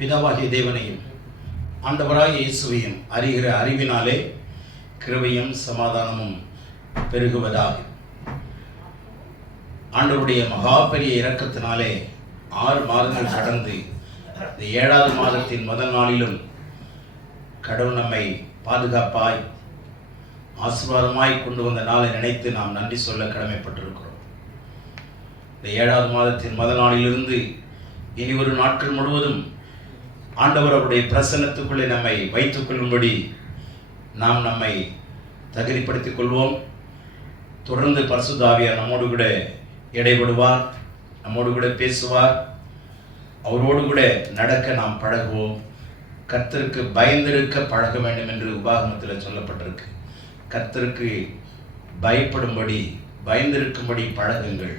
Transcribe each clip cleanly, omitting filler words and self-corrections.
பிதாவாகிய தேவனையும் ஆண்டவராகிய இயேசுவையும் அறிகிற அறிவினாலே கிருபையும் சமாதானமும் பெருகுவதாக. ஆண்டவருடைய மகா பெரிய இரக்கத்தினாலே 6 மாதங்கள் கடந்து இந்த 7வது மாதத்தின் முதல் நாளிலும் கடவுள் நம்மை பாதுகாப்பாய் ஆசீர்வாதமாய் கொண்டு வந்த நாளை நினைத்து நாம் நன்றி சொல்ல கடமைப்பட்டிருக்கிறோம். இந்த 7வது மாதத்தின் முதல் நாளிலிருந்து இனி ஒரு நாட்கள் முழுவதும் ஆண்டவர் அவருடைய பிரசன்னத்துக்குள்ளே நம்மை வைத்துக் கொள்ளும்படி நாம் நம்மை தகுதிப்படுத்திக் கொள்வோம். தொடர்ந்து பரிசுத்த ஆவியார் நம்மோடு கூட இடைபடுவார், நம்மோடு கூட பேசுவார், அவரோடு கூட நடக்க நாம் பழகுவோம். கர்த்தருக்கு பயந்திருக்க பழக வேண்டும் என்று உபாகமத்தில் சொல்லப்பட்டிருக்கு. கர்த்தருக்கு பயப்படும்படி பயந்திருக்கும்படி பழகுங்கள்.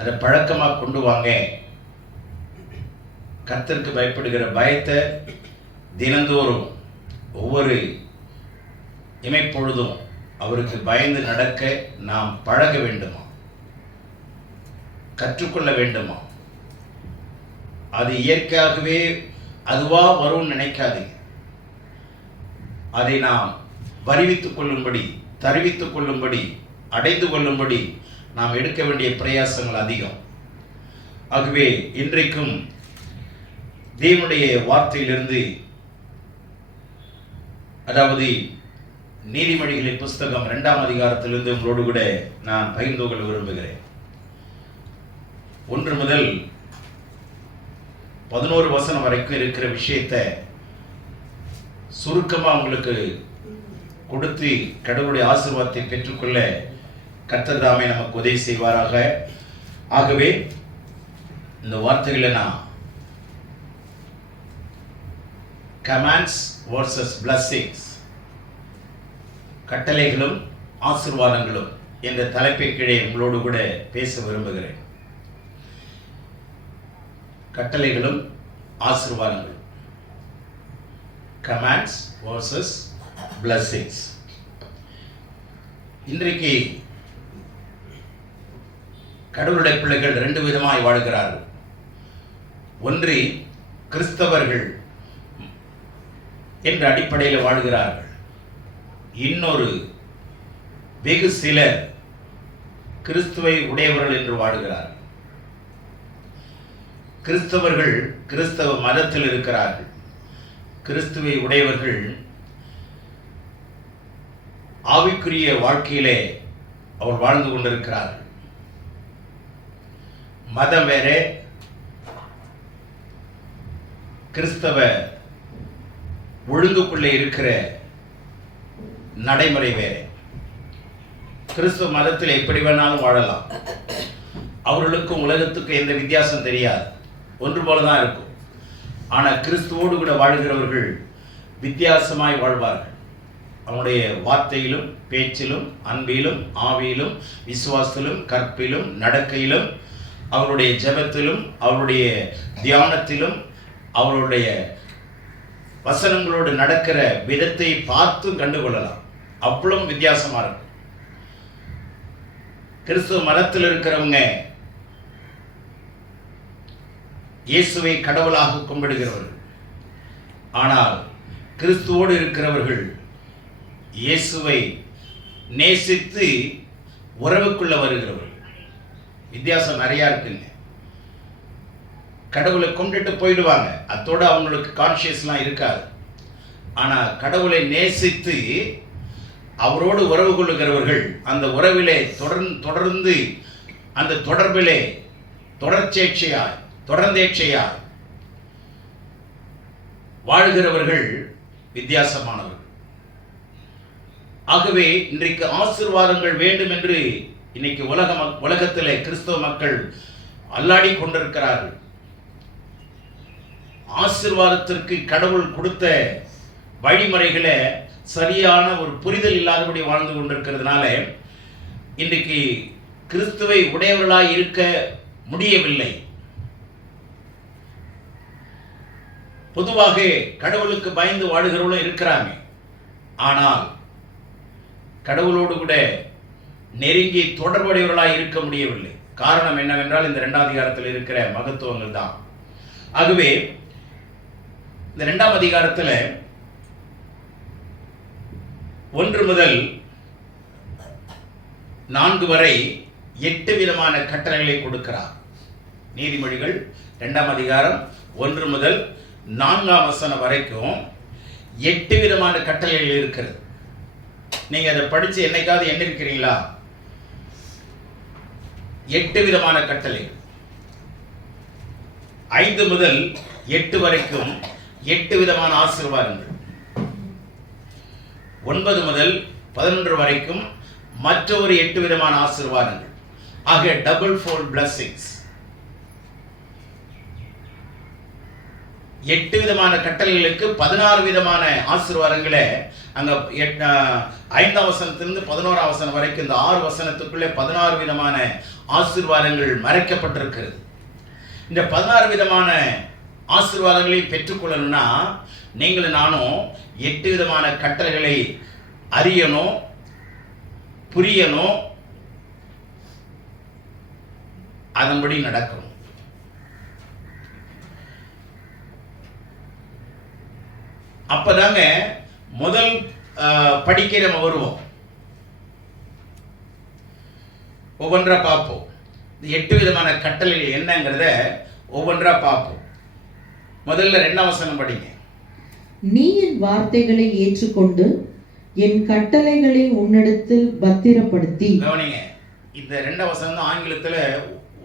அதை பழக்கமாக கொண்டு வாங்க. கர்த்தருக்கு பயப்படுகிற பயத்தை தினந்தோறும் ஒவ்வொரு இமைப்பொழுதும் அவருக்கு பயந்து நடக்க நாம் பழக வேண்டுமா, கற்றுக்கொள்ள வேண்டுமா? அது இயற்கையாகவே அதுவா வரும்னு நினைக்காதீங்க. அதை நாம் வருவித்துக் கொள்ளும்படி, தருவித்துக் கொள்ளும்படி, அடைந்து கொள்ளும்படி நாம் எடுக்க வேண்டிய பிரயாசங்கள் அதிகம். ஆகவே இன்றைக்கும் தேவனுடைய வார்த்தையிலிருந்து, அதாவது நீதிமொழிகளின் புஸ்தகம் 2ஆம் அதிகாரத்திலிருந்து உங்களோடு கூட நான் பகிர்ந்து கொள்ள விரும்புகிறேன். 1 முதல் 11 வசனம் வரைக்கும் இருக்கிற விஷயத்தை சுருக்கமாக உங்களுக்கு கொடுத்து கடவுளுடைய ஆசீர்வாதத்தை பெற்றுக்கொள்ள கர்த்தர் தாமே நமக்கு உதவி செய்வாராக. ஆகவே இந்த வார்த்தைகளை நான் கமாண்ட்ஸ் வர்சஸ் பிளஸ்ஸிங்ஸ், கட்டளைகளும் ஆசீர்வாதங்களும் என்ற தலைப்பை கீழே உங்களோடு கூட பேச விரும்புகிறேன். கட்டளைகளும் ஆசீர்வாதங்களும், கமாண்ட்ஸ் வர்சஸ் பிளஸ்ஸிங்ஸ். இன்றைக்கு கடவுளுடைய பிள்ளைகள் 2 விதமாய் வாழ்கிறார்கள். ஒன்று கிறிஸ்தவர்கள் என்ற அடிப்படையில் வாழ்கிறார்கள். இன்னொரு வெகு சிலர் கிறிஸ்துவை உடையவர்கள் என்று வாழ்கிறார்கள். கிறிஸ்தவர்கள் கிறிஸ்தவ மதத்தில் இருக்கிறார்கள். கிறிஸ்துவை உடையவர்கள் ஆவிக்குரிய வாழ்க்கையிலே அவர் வாழ்ந்து கொண்டிருக்கிறார்கள். மதம் வேறே, கிறிஸ்தவ ஒழுங்குக்குள்ளே இருக்கிற நடைமுறை வேறே. கிறிஸ்துவ மதத்தில் எப்படி வேணாலும் வாழலாம். அவர்களுக்கும் உலகத்துக்கும் எந்த வித்தியாசம் தெரியாது, ஒன்று போல தான் இருக்கும். ஆனால் கிறிஸ்துவோடு கூட வாழ்கிறவர்கள் வித்தியாசமாய் வாழ்வார்கள். அவனுடைய வார்த்தையிலும், பேச்சிலும், அன்பிலும், ஆவியிலும், விசுவாசத்திலும், கற்பிலும், நடக்கையிலும், அவருடைய ஜெபத்திலும், அவருடைய தியானத்திலும், அவருடைய வசனங்களோடு நடக்கிற விதத்தை பார்த்தும் கண்டுகொள்ளலாம். அவ்வளவு வித்தியாசமா இருக்கும். கிறிஸ்துவ மதத்தில் இருக்கிறவங்க இயேசுவை கடவுளாக கும்பிடுகிறவர்கள். ஆனால் கிறிஸ்துவோடு இருக்கிறவர்கள் இயேசுவை நேசித்து உறவுக்குள்ள வருகிறவர்கள். வித்தியாசம் நிறையா இருக்குங்க. கடவுளை கொண்டுட்டு போயிடுவாங்க, அதோடு அவங்களுக்கு கான்ஷியஸ்லாம் இருக்காது. ஆனால் கடவுளை நேசித்து அவரோடு உறவு கொள்ளுகிறவர்கள் அந்த உறவிலே தொடர்ந்து அந்த தொடர்பிலே தொடர்ந்தேட்சையாய் வாழ்கிறவர்கள் வித்தியாசமானவர்கள். ஆகவே இன்றைக்கு ஆசீர்வாதங்கள் வேண்டும் என்று இன்னைக்கு உலகத்திலே கிறிஸ்தவ மக்கள் அல்லாடி கொண்டிருக்கிறார்கள். ஆசீர்வாதத்திற்கு கடவுள் கொடுத்த வழிமுறைகளை சரியான ஒரு புரிதல் இல்லாதபடி வாழ்ந்து கொண்டிருக்கிறதுனால இன்றைக்கு கிறிஸ்துவை உடையவர்களாய் இருக்க முடியவில்லை. பொதுவாக கடவுளுக்கு பயந்து வாழுகிறவர்களும் இருக்கிறாங்க. ஆனால் கடவுளோடு கூட நெருங்கி தொடர்புடையவர்களாய் இருக்க முடியவில்லை. காரணம் என்னவென்றால் இந்த 2ஆம் அதிகாரத்தில் இருக்கிற மகத்துவங்கள் தான். ஆகவே இந்த 2ஆம் அதிகாரத்தில் 1 முதல் 4 வரை 8 விதமான கட்டளைகளை கொடுக்கிறார். நீதிமொழிகள் 2ஆம் அதிகாரம் 1 முதல் 4ஆம் வசனம் வரைக்கும் 8 விதமான கட்டளைகள் இருக்கிறது. நீங்க அதை படிச்சு என்னைக்காவது எண்ணிருக்கிறீங்களா? 8 விதமான கட்டளை. 5 முதல் 8 வரைக்கும் 8 விதமான ஆசீர்வாதங்கள். 9 முதல் 11 வரைக்கும் மற்றொரு 8 விதமான ஆசீர்வாதங்கள். ஆக டபுள் ஃபோல்ட் பிளஸிங்ஸ். 8 விதமான கட்டளைகளுக்கு 16 விதமான ஆசீர்வாதங்களை அங்க 5ஆம் வசனத்திலிருந்து 11ஆம் வசனம் வரைக்கும் இந்த 6 வசனத்துக்குள்ளே 16 விதமான ஆசீர்வாதங்கள் மறைக்கப்பட்டிருக்கிறது. இந்த 16 விதமான ஆசீர்வாதங்களை பெற்றுக்கொள்ளணும்னா நீங்களும் நானும் 8 விதமான கட்டளைகளை அறியணும், புரியணும், அதன்படி நடக்கணும். அப்பதாங்க முதல் படிக்க நம்ம வருவோம். ஒவ்வொன்றா பார்ப்போம். 8 விதமான கட்டளைகள் என்னங்கிறத ஒவ்வொன்றா பார்ப்போம். முதல்ல 2ஆம் வசனம் படிங்க. நீ என் வார்த்தைகளை ஏற்றுக்கொண்டு என் கட்டளைகளை உன்னிடத்தில் பத்திரப்படுத்தி. கவனிங்க, இந்த 2ஆம் வசனம் தான் ஆங்கிலத்தில்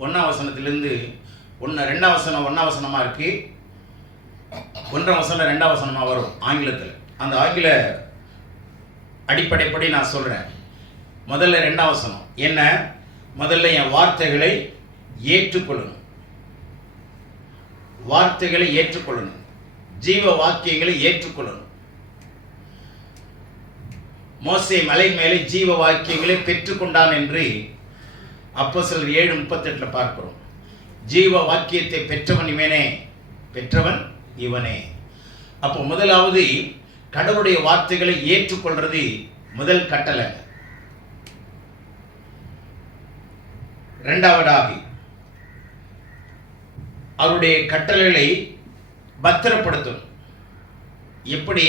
1ஆம் வசனத்திலிருந்து 2ஆம் வசனம் 1ஆம் வசனமா இருக்கு, 1ஆம் வசனம் 2ஆம் வசனமா வரும் ஆங்கிலத்தில். அந்த ஆங்கில அடிப்படைப்படி நான் சொல்றேன். முதல்ல 2ஆம் வசனம் என்ன? முதல்ல என் வார்த்தைகளை ஏற்றுக்கொள்ளணும். வார்த்தைகளை ஏற்றுக்கொள்ளணும், ஜீவ வாக்கியங்களை ஏற்றுக்கொள்ளணும். மோசே மலை மேலே ஜீவ வாக்கியங்களை பெற்றுக்கொண்டான் என்று அப்போஸ்தலர் 7:38 பார்க்கிறோம். ஜீவ வாக்கியத்தை பெற்றவன் இவனே, பெற்றவன் இவனே. அப்போ முதலாவது கடவுளுடைய வார்த்தைகளை ஏற்றுக்கொள்றது முதல் கட்டளை. இரண்டாவதாக அவருடைய கட்டளைகளை பத்திரப்படுத்தணும். எப்படி?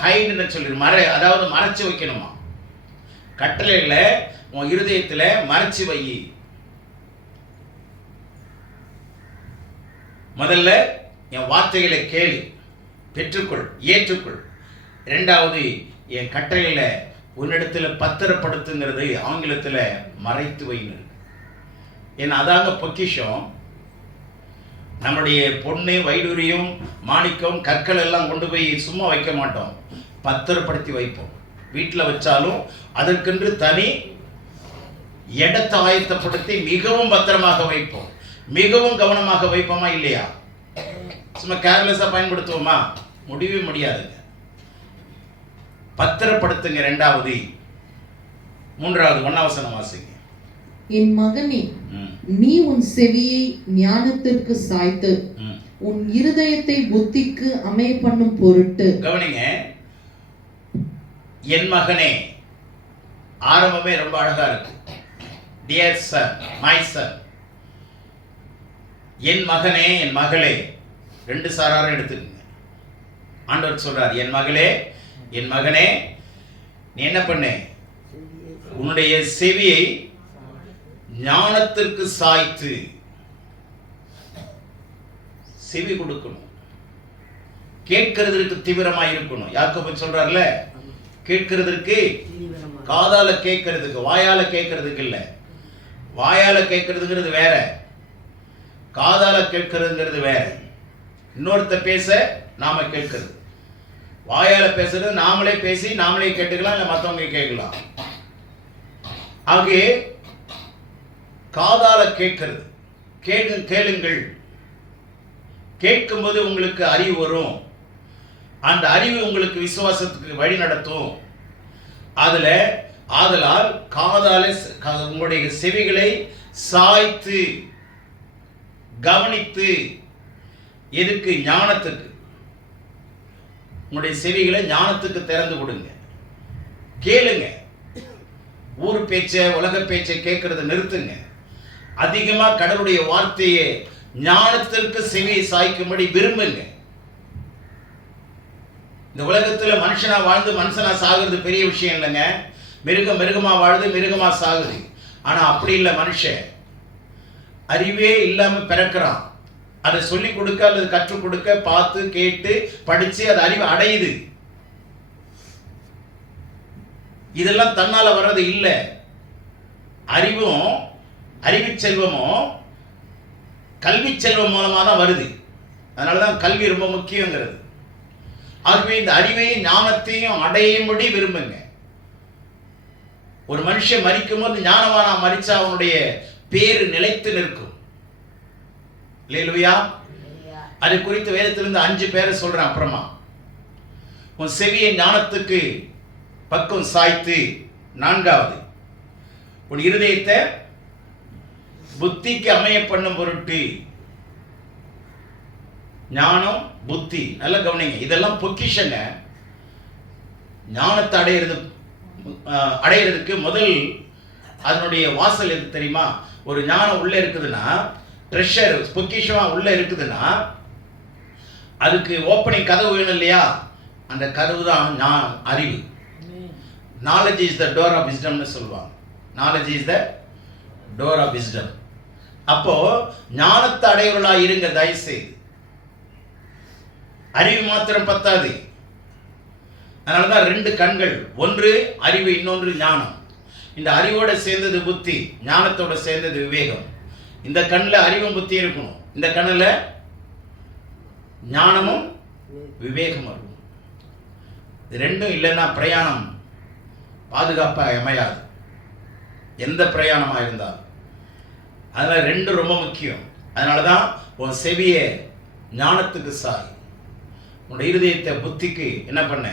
ஹைட்னு சொல்லி அதாவது மறைச்சு வைக்கணுமா? கட்டளைகளை உன் இருதயத்தில் மறைச்சு வை. முதல்ல என் வார்த்தைகளை கேளு, பெற்றுக்கொள், ஏற்றுக்கொள். இரண்டாவது என் கட்டளைகளை உன்னிடத்தில் பத்திரப்படுத்துங்கிறது ஆங்கிலத்தில் மறைத்து வைன்னு. ஏன்னா அதாங்க பொக்கிஷம். நம்முடைய பொண்ணு, வைடூரியம், மாணிக்கம், கற்கள் எல்லாம் கொண்டு போய் சும்மா வைக்க மாட்டோம், பத்திரப்படுத்தி வைப்போம். வீட்டில் வச்சாலும் அதற்கென்று தனி இடத்தை ஆயத்தப்படுத்தி மிகவும் பத்திரமாக வைப்போம், மிகவும் கவனமாக வைப்போமா இல்லையா? சும்மா கேர்லெஸ்ஸாக பயன்படுத்துவோமா? முடியவே முடியாதுங்க. பத்திரப்படுத்துங்க. இரண்டாவது. மூன்றாவது 1ஆம் வசனம் வாசிங்க. என் மகனே, நீ உன் செவியை ஞானத்திற்கு சாய்த்து உன் இருதயத்தை புத்திக்கு அமைய பண்ணும் பொருட்டு. கவனிங்க, என் மகனே. ஆரம்பமே ரொம்ப அழகா இருக்கு. Dear son, my son. என் மகனே, என் மகளே. ரெண்டு சாராரும் எடுத்துக்கங்க. ஆண்டவர் சொல்றார், என் மகளே, என் மகனே, நீ என்ன பண்ணு? உன்னுடைய செவியை ஞானத்திற்கு சாய்த்து. செவி கொடுக்கணும், கேட்கிறதுக்கு தீவிரமாக இருக்கணும். யாக்கோபு சொல்றார்ல, கேட்கிறதுக்கு காதால கேட்கறதுக்கு, வாயால கேட்கறதுக்கு இல்லை. வாயால கேட்கறதுங்கிறது வேற, காதால கேட்கறதுங்கிறது வேற. இன்னொருத்த பேச நாம கேட்கறது. வாயால பேசுறது நாமளே பேசி நாமளே கேட்டுக்கலாம், இல்லை மற்றவங்க கேட்கலாம். ஆகவே காதால கேட்கிறது. கேளுங்கள். கேட்கும்போது உங்களுக்கு அறிவு வரும். அந்த அறிவு உங்களுக்கு விசுவாசத்துக்கு வழி நடத்தும். ஆதலால் காதால உங்களுடைய செவிகளை சாய்த்து கவனித்து. எதுக்கு? ஞானத்துக்கு. உங்களுடைய செவிகளை ஞானத்துக்கு திறந்து கொடுங்க. கேளுங்க. ஊர் பேச்சை உலக பேச்சை கேட்கறத நிறுத்துங்க. அதிகமா கடவுளுடைய வார்த்தையை ஞானத்திற்கு செவியை சாய்க்கும்படி விரும்புங்க. இந்த உலகத்துல மனுஷனா வாழ்ந்து மனுஷனா சாகுறது பெரிய விஷயம் இல்லைங்க. மிருகமா வாழுது, மிருகமா சாகுது. ஆனா அப்படி இல்லை. மனுஷன் அறிவே இல்லாம பிறக்கிறான். அதை சொல்லிக் கொடுக்க அல்லது கற்றுக் கொடுக்க, பார்த்து கேட்டு படிச்சு அது அறிவு அடையுது. இதெல்லாம் தன்னால வர்றது இல்லை. அறிவு செல்வமும் கல்வி செல்வம் மூலமா தான் வருது. அதனாலதான் கல்வி ரொம்ப முக்கியங்கிறது. ஆகவே இந்த அறிவையும் ஞானத்தையும் அடையும்படி விரும்புங்க. ஒரு மனுஷன் மரிக்கும் போது ஞானவானா மரிச்சா அவனுடைய பேரு நிலைத்து நிற்கும். அல்லேலூயா. அது குறித்து வேதத்திலிருந்து 5 பேரை சொல்றேன் அப்புறமா. உன் செவியை ஞானத்துக்கு பக்கம் சாய்த்து, 4வது உன் இருதயத்தை புத்திக்கு அமைய பண்ணும் பொருட்டு. ஞானம், புத்தி, நல்லா கவனிங்க. இதெல்லாம் பொக்கிஷங்க. ஞானத்தை அடையிறதுக்கு முதல் அதனுடைய வாசல் எது தெரியுமா? ஒரு ஞானம் உள்ள இருக்குதுன்னா, ட்ரெஷர் பொக்கிஷமா உள்ள இருக்குதுன்னா, அதுக்கு ஓப்பனிங் கதவு வேணும் இல்லையா? அந்த கதவு தான் அறிவு. Knowledge is the door of விஸ்டம்னு சொல்லுவாங்க. Knowledge is the door of wisdom. அப்போ ஞானத்தை அடையவர்களா இருங்க தயவு செய்து. அறிவு மாத்திரம் பத்தாது. அதனாலதான் 2 கண்கள், ஒன்று அறிவு, இன்னொன்று ஞானம். இந்த அறிவோட சேர்ந்தது புத்தி, ஞானத்தோட சேர்ந்தது விவேகம். இந்த கண்ணில் அறிவும் புத்தி இருக்கணும், இந்த கண்ணில் ஞானமும் விவேகமும் இருக்கும். இது 2ம் இல்லைன்னா பிரயாணம் பாதுகாப்பாக அமையாது, எந்த பிரயாணமாக இருந்தாலும். அதனால 2 ரொம்ப முக்கியம். அதனாலதான் உன் செவியை ஞானத்துக்கு சாய், உன்னுடைய இருதயத்தை புத்திக்கு என்ன பண்ண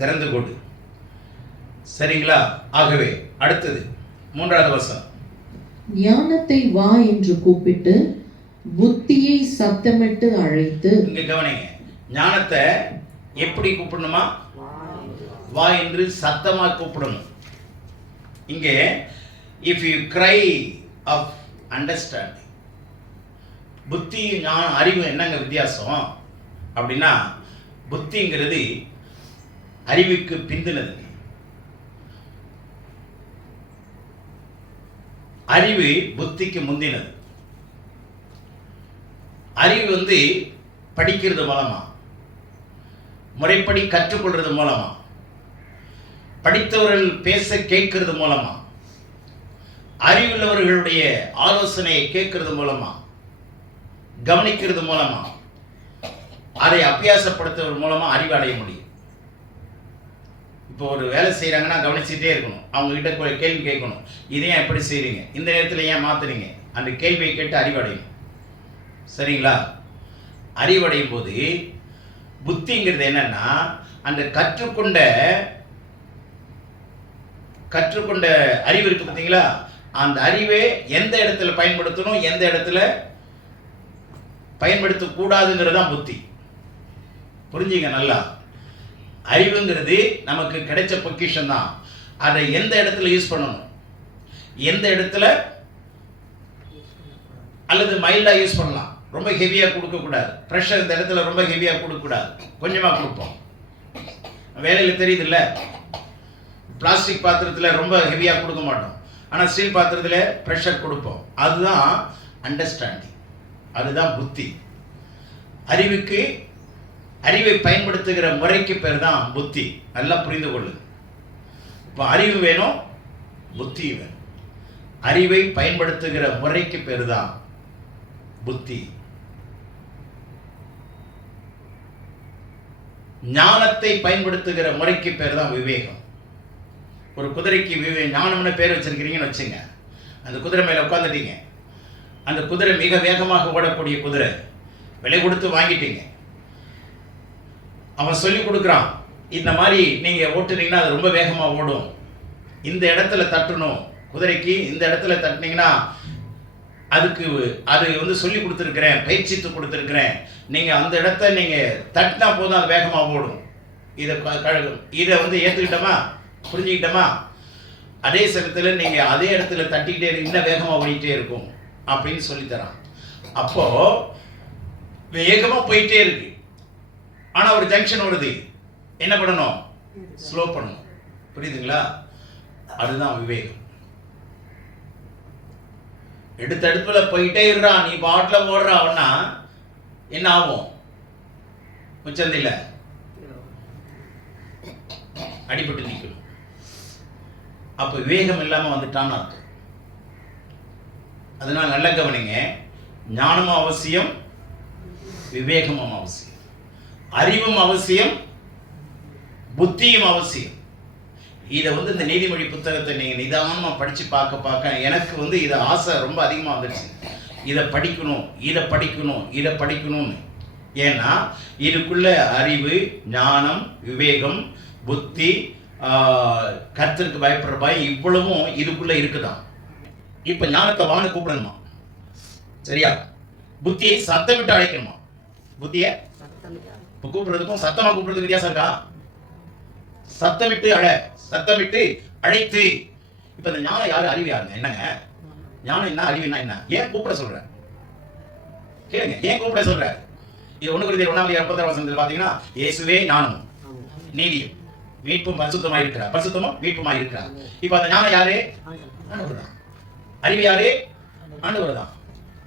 திறந்து கொடு. சரிங்களா? ஆகவே அடுத்தது 3வது வசனம். ஞானத்தை வா என்று கூப்பிட்டு புத்தியை சத்தமிட்டு அழைத்து. இங்க கவனிங்க, ஞானத்தை எப்படி கூப்பிடணுமா? வா என்று சத்தமா கூப்பிடணும். இங்கே if you cry of understanding, புத்தி ஞான அறிவு என்னங்க வித்தியாசம் அப்படின்னா, புத்திங்கிறது அறிவுக்கு பிந்தினது. அறிவு புத்திக்கு முந்தினது. அறிவு படிக்கிறது மூலமா, முறைப்படி கற்றுக்கொள்றது மூலமா, படித்தவர்கள் பேச கேட்கிறது மூலமா, அறிவுள்ளவர்களுடைய ஆலோசனையை கேட்கிறது மூலமா, கவனிக்கிறது மூலமா, அதை அபியாசப்படுத்துவதன் மூலமா அறிவு அடைய முடியும். இப்போ ஒரு வேலை செய்கிறாங்கன்னா கவனிச்சுட்டே இருக்கணும். அவங்க கிட்ட கேள்வி கேட்கணும். இதை ஏன் எப்படி செய்கிறீங்க, இந்த நேரத்தில் ஏன் மாற்றுறீங்க, அந்த கேள்வியை கேட்டு அறிவடையும். சரிங்களா? அறிவடையும் போது புத்திங்கிறது என்னன்னா, அந்த கற்றுக்கொண்ட அறிவு இருக்கு பார்த்தீங்களா, அந்த அறிவை எந்த இடத்துல பயன்படுத்தணும், எந்த இடத்துல பயன்படுத்தக்கூடாதுங்கிறது தான் புத்தி. புரிஞ்சுங்க நல்லா. அறிவுங்கிறது நமக்கு கிடைச்ச பொக்கிஷன் தான். அதை எந்த இடத்துல யூஸ் பண்ணணும், எந்த இடத்துல, அல்லது மைல்டா யூஸ் பண்ணலாம். ரொம்ப ஹெவியா கொடுக்கக்கூடாது. ப்ரெஷர் இந்த இடத்துல ரொம்ப ஹெவியா கொடுக்கக்கூடாது, கொஞ்சமா கொடுப்போம். வேலையில் தெரியுது இல்லை? பிளாஸ்டிக் பாத்திரத்தில் ரொம்ப ஹெவியா கொடுக்க மாட்டோம், ஆனால் ஸ்டீல் பாத்திரத்தில் ப்ரெஷர் கொடுப்போம். அதுதான் அண்டர்ஸ்டாண்டிங், அதுதான் புத்தி. அறிவை பயன்படுத்துகிற முறைக்கு பேர் தான் புத்தி. நல்லா புரிந்து கொள்ளு. இப்போ அறிவு வேணும், புத்தி வேணும். அறிவை பயன்படுத்துகிற முறைக்கு பேர் தான் புத்தி. ஞானத்தை பயன்படுத்துகிற முறைக்கு பேர் தான் விவேகம். ஒரு குதிரைக்கு ஞானம்னு பேர் வச்சிருக்கிறீங்கன்னு வச்சுங்க. அந்த குதிரை மேல உட்காந்துட்டீங்க. அந்த குதிரை மிக வேகமாக ஓடக்கூடிய குதிரை, விலை கொடுத்து வாங்கிட்டீங்க. அவன் சொல்லி கொடுக்குறான், இந்த மாதிரி நீங்க ஓட்டுனீங்கன்னா அது ரொம்ப வேகமா ஓடும், இந்த இடத்துல தட்டணும் குதிரைக்கு, இந்த இடத்துல தட்டினீங்கன்னா அதுக்கு அது சொல்லி கொடுத்துருக்கிறேன், பயிற்சித்து கொடுத்துருக்கிறேன், நீங்க அந்த இடத்த நீங்க தட்டினா போதும் அது வேகமா ஓடும். இதை ஏற்றுக்கிட்டோமா, புரிஞ்சுக்கிட்டோமா? அதே சமயத்தில் நீங்க அதே இடத்துல தட்டிக்கிட்டே இன்னும் வேகமா ஓடிட்டே இருக்கும் அப்படின்னு சொல்லித்தரான். அப்போ வேகமா போயிட்டே இருக்கு, ஆனா ஒரு ஜங்ஷன் வருது, என்ன பண்ணணும்? ஸ்லோ பண்ணணும். புரியுதுங்களா? அதுதான் விவேகம். எடுத்தடுப்புல போயிட்டே இருறான், நீ பாட்டுல ஓடுற அவனா என்ன ஆகும்? முச்சந்தில்ல அடிபட்டு நிக்கணும். அப்ப விவேகம் இல்லாம வந்துட்டான்னு அர்த்தம். அதனால நல்ல கவனிங்க, ஞானமும் அவசியம், விவேகமும் அவசியம், அறிவும் அவசியம், புத்தியும் அவசியம். இதை இந்த நீதிமொழி புத்தகத்தை நீங்க நிதானமா படிச்சு பார்க்க எனக்கு இதை ஆசை ரொம்ப அதிகமா வந்துடுச்சு. இதை படிக்கணும், இதை படிக்கணும், இதை படிக்கணும்னு. ஏன்னா இதுக்குள்ள அறிவு, ஞானம், விவேகம், புத்தி, கர்த்தருக்கு பயப்படுற பயம் இவ்வளவும் இதுக்குள்ள இருக்குதான். இப்ப ஞானத்தை வான்னு கூப்பிடணுமா? சரியா? புத்தியை சத்தமிட்டு அழைக்கணுமா? புத்திய கூப்பிடுறதுக்கும் சத்தமா கூப்பிடுறதுக்கு வித்தியாசம் இருக்கா? சத்தமிட்டு சத்தமிட்டு அழைத்து. இப்ப இந்த ஞானம் யாரு, அறிவு யாருங்க? என்னங்க ஞானம் என்ன, அறிவுனா என்ன? ஏன் கூப்பிட சொல்ற? கேளுங்க, ஏன் கூப்பிட சொல்ற? இது 1 Corinthians 1:36 பாத்தீங்கன்னா, இயேசுவே ஞானம், நீதியும், மீட்பும், பரிசுத்தமாய் இருக்கிறார். பரிசுத்தமும் மீட்புமாய் இருக்கிறார். இப்ப அந்த ஞானம் யாரு? ஆண்டவர் தான். அறிவு யாரு? ஆண்டவர் தான்.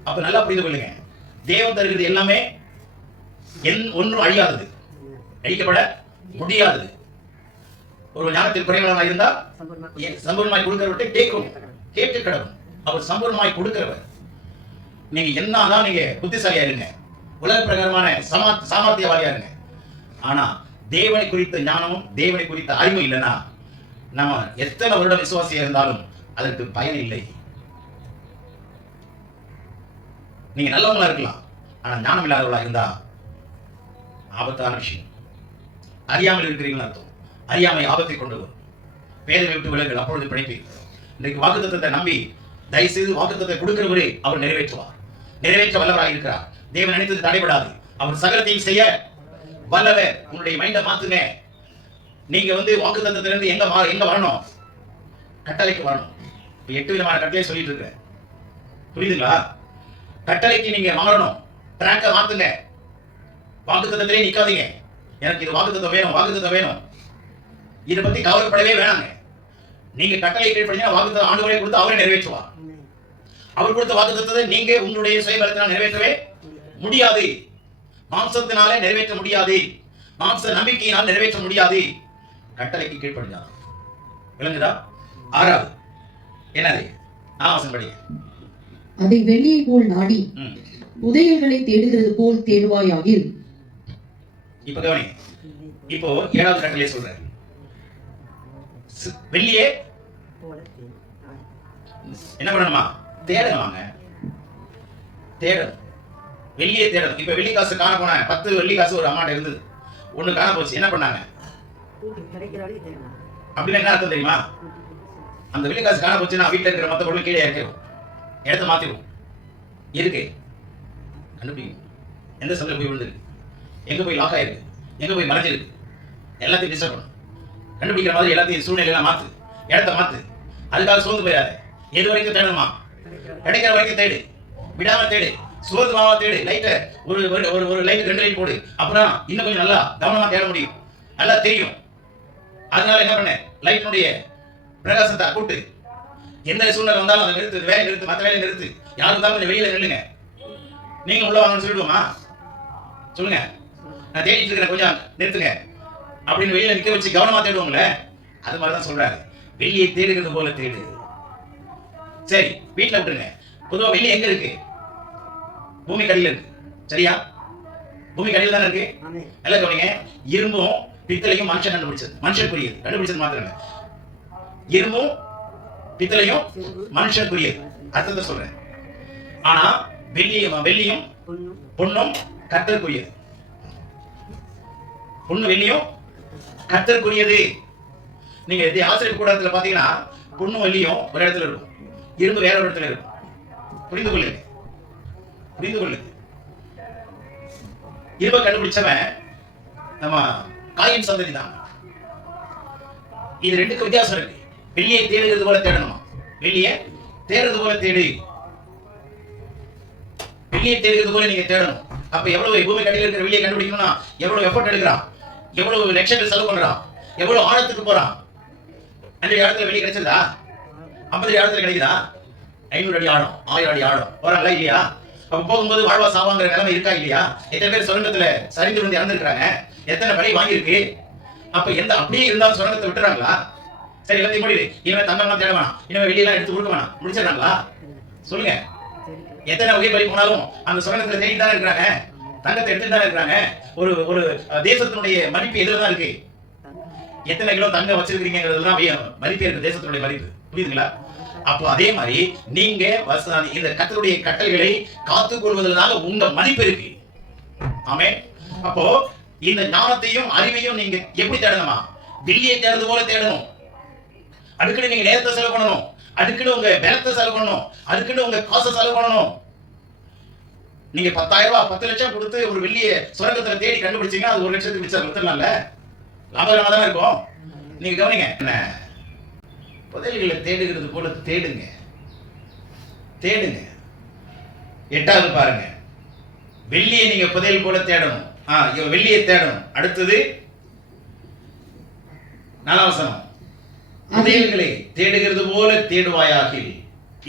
அப்ப நல்லா புரிந்து கொள்ளுங்க, தேவன் தருகிறது எல்லாமே ஒன்றும் அழியாதது, அழிக்கப்பட முடியாதது. ஒரு ஞானத்தில் குறைவாக இருந்தா சம்பூர்ணமாய் கொடுக்கிறவர்கிட்ட கேட்க கடவுள். அவர் சம்பூர்ணமாய் கொடுக்கிறவர். நீங்க என்னதான் நீங்க புத்திசாலியா இருங்க, உலக பிரகாரமான சாமர்த்தியவாதியா இருங்க, ஆனா தேவனை குறித்த ஞானமும் தேவனை குறித்த அறிவும் இல்லைன்னா நம்ம எத்தனை வருடம் விசுவாசியா இருந்தாலும் அதற்கு பயன் இல்லை. நீங்க நல்லவங்களா இருக்கலாம், ஆனா ஞானம் இல்லாதவர்களா இருந்தா ஆபத்தான விஷயம். அறியாமல் இருக்கிறீங்களா அர்த்தம். அறியாமை ஆபத்தை கொண்டு வரும். பேதமை விட்டு விலகுங்கள், அப்பொழுது பிழைப்பீர்கள். இன்றைக்கு வாக்குத்தத்தத்தை நம்பி தயவு செய்து வாக்குத்தத்தை கொடுக்கிறவரே அவர் நிறைவேற்றுவார். நிறைவேற்ற வல்லவராக இருக்கிறார். தேவன் நினைத்தது தடைபடாது. அவர் சகலத்தையும் செய்ய வல்லவர். உங்களுடைய மைண்டை மாத்துங்க. நீங்க வாக்குத்தத்தத்திலிருந்து எங்க வரணும்? கட்டளைக்கு வரணும். 8 விதமான கட்டளை சொல்லிட்டு இருக்கேன், புரியுதுங்களா? கட்டளைக்கு நீங்க மாறணும். ட்ராக்கை மாத்துங்க. வாக்குத்தத்தத்திலே நிக்காதீங்க. எனக்கு இது வாக்குத்தத்தம் வேணும், வாக்குத்தத்தம் வேணும், இதை பத்தி கவலைப்படவே வேணாங்க. நீங்க கட்டளை கீழ்ப்படிஞ்சா வாக்குத்தத்தம் ஆண்டவரே கொடுத்து அவரே நிறைவேற்றுவார். அவர் கொடுத்த வாக்குத்தத்தத்தை நீங்க உங்களுடைய சுயபலத்தினால் நிறைவேற்றவே முடியாது. மாம்சத்தினாலே நிறைவேற்ற முடியாது. மாம்ச நம்பிக்கையினால் நிறைவேற்ற முடியாது. கட்டளைக்கு கீழ்ப்படிஞ்சாதான். விளங்குதா? 6வது என்னது? படிங்க. அதை வெளியே போல் நாடி புதையல்களை தேடுகிறது போல் தேடுவாயாகில். இப்ப கவனி, இப்போ 7வது கட்டளையை சொல்றேன். வெளியே என்ன பண்ணணுமா? தேடணுமாங்க. தேடணும், வெளியே தேடணும். இப்ப வெள்ளி காசு காண போன 10 வெள்ளி காசு ஒரு அம்மாட்ட இருந்தது, ஒண்ணு காண போச்சு. என்ன பண்ணாங்க? அப்படின்னு என்ன அர்த்தம் தெரியுமா? அந்த வெள்ளி காசு காண போச்சுன்னா வீட்டுல இருக்கிற மொத்த பொருள் கீழே இறக்கிடும், இடத்த மாத்திடும். இருக்கு கண்டுபிடிக்கும். எந்த சமையல் போய் விழுந்துருக்கு, எங்க போய் லாக் ஆயிருக்கு, எங்க போய் மறைஞ்சிருக்கு, எல்லாத்தையும் டிஸ்டர்ப் பண்ணும். கண்டுபிடிக்கிற மாதிரி எல்லாத்தையும் சூழ்நிலையெல்லாம் மாத்து, இடத்த மாத்து. அதுக்காக சோர்ந்து போயிடாது. எது வரைக்கும் தேடணுமா? கிடைக்கிற வரைக்கும் தேடு, விடாம தேடு, சோர்ந்து மாவா தேடு. லைட்டை ஒரு லைட் 2 லைட் போடு, அப்புறம் இன்னும் கொஞ்சம் நல்லா கவனமா தேட முடியும், நல்லா தெரியும். அதனால என்ன பண்ண, லைட்டினுடைய பிரகாசத்தை கூட்டு. எந்த சூழ்நிலை வந்தாலும் அதை நிறுத்து, வேலை நிறுத்து, மற்ற வேலை நிறுத்து. யார் இருந்தாலும் கொஞ்சம் வெளியில நில்லுங்க. நீங்க உள்ள வாங்கன்னு சொல்லிடுவோமா? சொல்லுங்க, நான் தேடிட்டு இருக்கிறேன், கொஞ்சம் நிறுத்துங்க அப்படின்னு வெளியில நிக்க வச்சு கவனமா தேடுவோம்ல. அது மாதிரிதான் சொல்றாரு, வெளியே தேடுகிறது போல தேடு. சரி, வீட்டுல விட்டுருங்க. பொதுவா வெளியே எங்க இருக்கு? பூமி கடியில இருக்கு. சரியா? பூமி கடியில தானே இருக்கு. நல்லா கவனிங்க, இரும்பும் பித்தளையும் மனுஷன் கண்டுபிடிச்சது, மனுஷனுக்குரியது. கண்டுபிடிச்சது மாத்திரம் இல்ல, இரும்பும் பித்தளையும் மனுஷனுக்குரியது. அர்த்தத்தை சொல்றேன். ஆனா வெள்ளியும் பொன்னும் கர்த்தருக்குரியது. பொண்ணு வெள்ளியும் கர்த்தருக்குரியது. நீங்க ஆசிரியர் கூடத்துல பாத்தீங்கன்னா பொண்ணு வெள்ளியும் ஒரு இடத்துல இருக்கும், இரும்பு வேற ஒரு இடத்துல இருக்கும். புரிந்து கொள்ளுங்க, புரிந்து கொள்ளுங்க. இரும்பை கண்டுபிடிச்சவன் நம்ம காயின் சந்ததி தான். இது 2க்கு வித்தியாசம் இருக்கு. வெள்ளியை தேடுகிறது போல தேடணுமா? வெள்ளியை தேடுறது போல தேடு. வெள்ளியை தேடுகிறது போல நீங்க தேடணும். அப்ப எவ்வளவு பூமி கடையில் இருக்கிற வெள்ளியை கண்டுபிடிக்கணும்னா எவ்வளவு எஃபர்ட் எடுக்கிறான், எவ்வளவு லட்சங்கள் செலவு பண்றான், எவ்வளவு ஆழத்துக்கு போறான். 5 ஆழத்துல வெள்ளி கிடைச்சிருதா? 50 ஆழத்துல கிடைக்குதா? 500 அடி ஆழம், 1000 அடி ஆழம் போறாங்களா இல்லையா? அப்ப போகும்போது வாழ்வா சாவாங்கிற நிலைமை இருக்கா இல்லையா? எத்தனை பேர் சுரங்கத்துல சரிந்து வந்து இறந்துருக்காங்க, எத்தனை பலி வாங்கியிருக்கு. அப்ப எந்த அப்படியே இருந்தாலும் சுரங்கத்தை விட்டுறாங்களா? சரி எல்லாத்தையும் முடியுது, இனிமே தங்கம்லாம் தேட வேணாம், இனிமே வெளியெல்லாம் எடுத்து கொடுக்க வேணாம், முடிச்சிடறாங்களா? சொல்லுங்க. எத்தனை வகை பலி போனாலும் அந்த சுரங்கத்துல தேடி தானே இருக்கிறாங்க, தங்கத்தை எடுத்துட்டு தானே இருக்கிறாங்க. ஒரு ஒரு தேசத்தினுடைய மதிப்பு எதுல தான் இருக்கு? எத்தனை கிலோ தங்கம் வச்சிருக்கீங்கிறதுலாம் மதிப்பே இருக்கு, தேசத்தினுடைய மதிப்பு. புரியுதுங்களா? அப்போ அதே மாதிரி நீங்க இந்த கர்த்தருடைய கட்டளைகளை காத்துக் கொள்வதனால உங்க மதிப்பு இருக்கு. ஆமென். அப்போ இந்த ஞானத்தையும் அறிவையும் நீங்க எப்படி தேடணுமா? வெள்ளியை தேடுறது போல தேடணும். அதுக்குன்னு நீங்க நேரத்தை செலவு பண்ணணும், அதுக்குன்னு உங்க பலத்தை செலவு பண்ணணும், அதுக்குன்னு உங்க காசை செலவு பண்ணணும். நீங்க 10,000 ரூபாய் 10 லட்சம் கொடுத்து ஒரு வெள்ளிய சுரங்கத்துல தேடி கண்டுபிடிச்சீங்க, அது 1 லட்சத்துக்கு வித்துடலாம்ல, லாபகரமா தானே இருக்கும். நீங்க கவனிங்க, என்ன புதையல்களை தேடுகிறது போல தேடுங்க, தேடுங்க. 8வது பாருங்க, வெள்ளியை நீங்க புதையல் போல தேடணும். வெள்ளியை தேடணும். அடுத்தது 4வது வசனம், புதையல்களை தேடுகிறது போல தேடுவாயாகில்.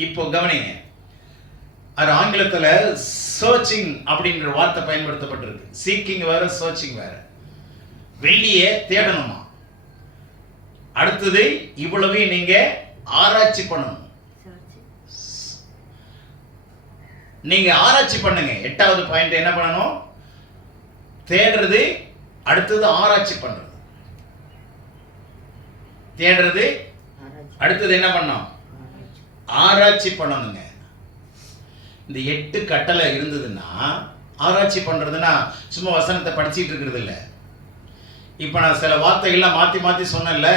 இப்போ கவனிங்க, அது ஆங்கிலத்துல சர்ச்சிங் அப்படிங்கிற வார்த்தை பயன்படுத்தப்பட்டிருக்கு. சீக்கிங் வேற, சர்ச்சிங் வேற. வெள்ளியை தேடணுமா? அடுத்தது இவ்வளவு நீங்க ஆராய்ச்சி பண்ணணும். நீங்க ஆராய்ச்சி பண்ணுங்க. 8வது பாயிண்ட் என்ன பண்ணணும்? தேடுறது, அடுத்தது ஆராய்ச்சி பண்றது. தேடுறது, அடுத்தது என்ன பண்ணணும்? ஆராய்ச்சி பண்ணணுங்க. இந்த 8 கட்டளை இருந்ததுன்னா ஆராய்ச்சி பண்றதுன்னா சும்மா வசனத்தை படிச்சிட்டு இருக்கிறது இல்லை. இப்ப நான் சில வார்த்தைகள்லாம் மாத்தி மாத்தி சொன்னேன்ல.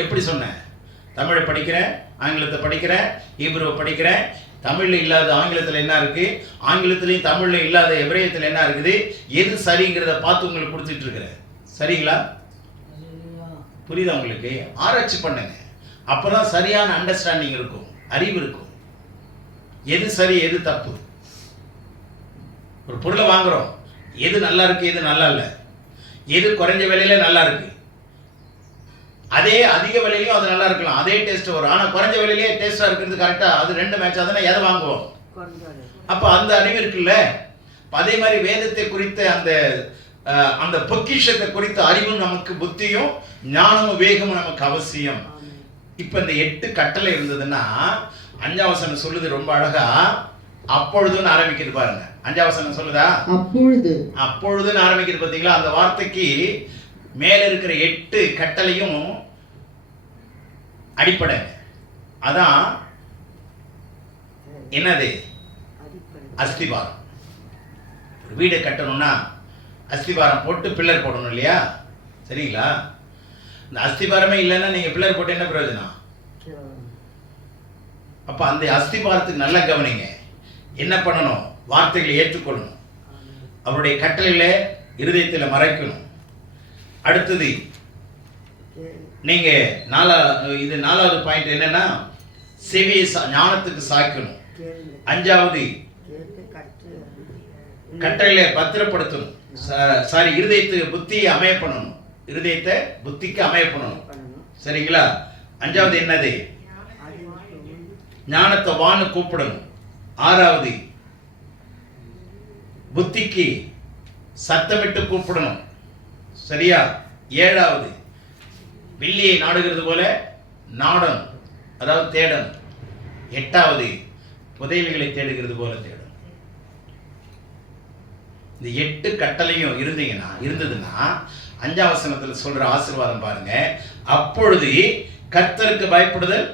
எப்படி சொன்னேன்? தமிழை படிக்கிறேன், ஆங்கிலத்தை படிக்கிறேன், ஹீப்ருவை படிக்கிறேன். தமிழ்ல இல்லாத ஆங்கிலத்தில் என்ன இருக்கு, ஆங்கிலத்திலையும் தமிழ்ல இல்லாத எபிரேயத்தில் என்ன இருக்குது, எது சரிங்கிறத பார்த்து உங்களுக்கு கொடுத்துட்டு இருக்கிறேன். சரிங்களா? புரியுதா உங்களுக்கு? ஆராய்ச்சி பண்ணுங்க. அப்பதான் சரியான அண்டர்ஸ்டாண்டிங் இருக்கும், அறிவு இருக்கும். எது சரி எது தப்பு. ஒரு பொருளை வாங்குறோம், எது நல்லா இருக்கு எது நல்லா இல்லை, எது குறைஞ்ச விலையில நல்லா இருக்கு, அதே அதிக விலையிலையும் அது நல்லா இருக்கலாம், அதே டேஸ்ட் வரும். ஆனா குறைஞ்ச விலையிலேயே டேஸ்டா இருக்கிறது கரெக்டா, அது 2 மேட்ச் ஆகுதுன்னா எதை வாங்குவோம்? அப்ப அந்த அறிவு இருக்குல்ல. அதே மாதிரி வேதத்தை குறித்த அந்த பொக்கிஷத்தை குறித்த அறிவும் நமக்கு, புத்தியும் ஞானமும் வேகமும் நமக்கு அவசியம். இப்ப இந்த 8 கட்டளை இருந்ததுன்னா 5வது வசனம் சொல்லுது ரொம்ப அழகா, அப்பொழுதுன்னு ஆரம்பிக்குது பாருங்க. 5வது வசனம் சொல்லுதா? அப்பொழுதுன்னு ஆரம்பிக்குது. பாத்தீங்களா? அந்த வார்த்தைக்கு மேல இருக்கிற 8 கட்டளையும் அடிப்படை. அதான் என்னது? அஸ்திபாரம். ஒரு வீடை கட்டணும்னா அஸ்திபாரம் போட்டு பில்லர் போடணும் இல்லையா? சரிங்களா? இந்த அஸ்திபாரமே இல்லைன்னா நீங்க பில்லர் போட்டு என்ன பிரயோஜனம்? அப்ப அந்த அஸ்திபாரத்துக்கு நல்லா கவனிங்க. என்ன பண்ணணும்? வார்த்தைகளை ஏற்றுக்கொள்ளணும், அவருடைய கட்டளைகளை இருதயத்தில் மறைக்கணும். அடுத்தது நீங்க 4வது பாயிண்ட் என்னன்னா, செவியை ஞானத்துக்கு சாய்க்கணும். 5வது கட்டளைகளை பத்திரப்படுத்தணும். இருதயத்துக்கு புத்தியை அமைய பண்ணணும், இருதயத்தை புத்திக்கு அமைய பண்ணணும். சரிங்களா? 5வது என்னது? ஞானத்தை வான்னு கூப்பிடணும். 6வது புத்திக்கு சத்தமிட்டு கூப்பிடணும். சரியா? 7வது வெள்ளியை நாடுகிறது போல நாடணும், அதாவது தேடணும். 8வது புதையல்களை தேடுகிறது போல தேடணும். இந்த 8 கட்டளையும் இருந்ததுன்னா 5வது வசனத்துல சொல்ற ஆசீர்வாதம் பாருங்க. அப்பொழுது கர்த்தருக்கு பயப்படுதல்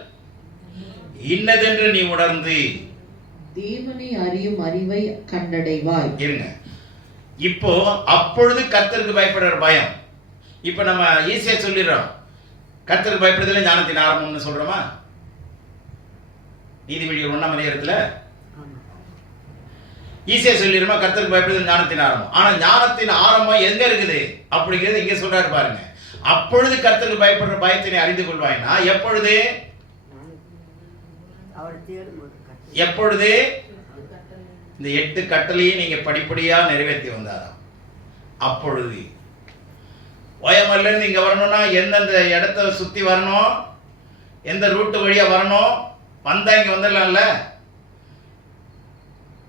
இன்னதென்று நீ உணர்ந்து தேவனை அறியும் அறிவை கண்டடைவாய். இருங்க. இப்போ அப்பொழுது கர்த்தருக்கு பயப்படுற பயம். இப்ப நம்ம ஈஸியா சொல்லிடுறோம், கர்த்தருக்கு பயப்படுதல ஞானத்தின் ஆரம்பம்னு சொல்றோமா? நீதிமொழிகள் 1ஆம் அதிகாரத்துல ஈஸியா சொல்லிடுறோமா, கர்த்தருக்கு பயப்படுதல் ஞானத்தின் ஆரம்பம். ஆனா ஞானத்தின் ஆரம்பம் எங்க இருக்குது அப்படிங்கிறது இங்க சொல்றாரு பாருங்க. அப்பொழுது கர்த்தருக்கு பயப்படுற பயத்தை நீ அறிந்து கொள்வாய்னா எப்பொழுது? எப்பொழுது? இந்த 8 கட்டளையை நீங்க படிப்படியா நிறைவேற்றி வந்தாராம். அப்பொழுது ஓயமல்ல இருந்து இங்க வரணும்னா எந்தெந்த இடத்த சுத்தி வரணும், எந்த ரூட்டு வழியா வரணும், வந்தா இங்க வந்துடலாம்ல.